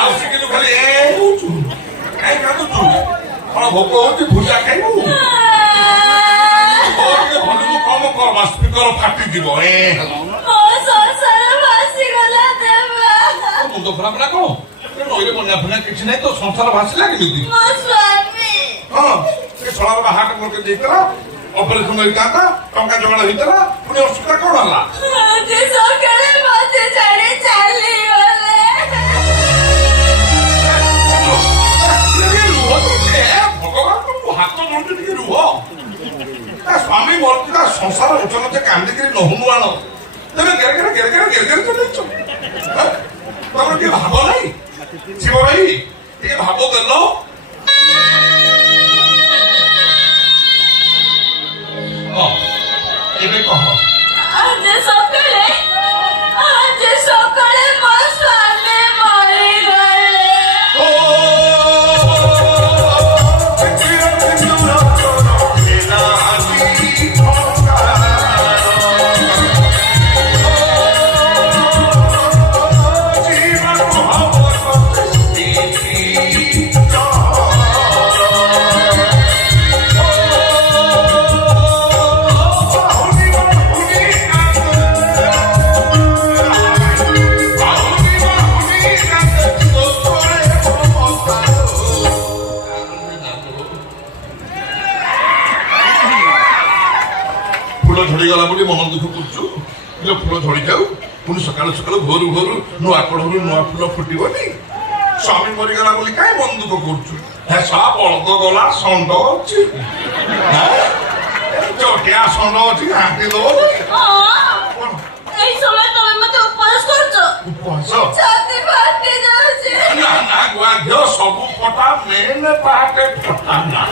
ଆସିକି ଖାଲି ହଉଛୁ କାଇଁ କାନ୍ଦୁଛୁ କଣ ଭୋକ ହଉଛି ଭୁଜା ଖାଇବୁ ଟିକେ ଭଲକୁ କମ କର ସ୍ପିକର ଫାଟିଯିବ ମୁଣ୍ଡ ଖରାପ ନା କଣ ନଈରେ ବନ୍ୟା ଫନ୍ୟା କିଛି ନାହିଁ ତ ସଂସାର ଭାସିଲା କେମିତି ହଁ ସେ ଶଳାର ବାହାଟ କରିକେ ଦେଇଥିଲା ଅପରେସନ ହେଇଥାନ୍ତା ଟଙ୍କା ଯୋଗାଡ଼ ହେଇଥିଲା ପୁଣି ଅସୁବିଧା କଣ ହେଲା ଭଗବାନ ହାତ ଧରୁଛୁ ଟିକେ ରୁହ ତା ସ୍ୱାମୀ ମରୁଛି ତା ସଂସାର ଉଚ୍ଚନତେ କାନ୍ଦିକିରି ନହୁନୁ ଆଣ ତେବେ ଗେରଗେରେ ଗେରଗେରେ ଗେରଗେରେ ଚଲେଇଛ ତମର ଟିକେ ଭାବ ନାହିଁ ଶିବ ଭାଇ ଟିକେ ଭାବ ଦେଲ ଏବେ କହ ଝଡ଼ିଗଲା ବୋଲି ମନ ଦୁଃଖ କରୁଛୁ ଫୁଲ ଝଡ଼ି ଯାଉ ପୁଣି ସକାଳୁ ସକାଳୁ ଭୋରୁ ଭୋରୁ ନୂଆ କଢ଼ରୁ ନୂଆ ଫୁଲ ଫୁଟିବନି ସ୍ୱାମୀ ମରିଗଲା ବୋଲି କାହିଁ ମନ ଦୁଃଖ କରୁଛୁ ହେସା ବଳଦ ଗଲା ଷଣ୍ଢ ଅଛି ଚଟିଆ ଷଣ୍ଢ ଅଛି ଘାଣ୍ଟି ଦବ ଉପବାସ ନା ଗୁଆ ଘିଅ ସବୁ ଫଟା ମେନ୍ ପାହାଟେ ଫଟା ନା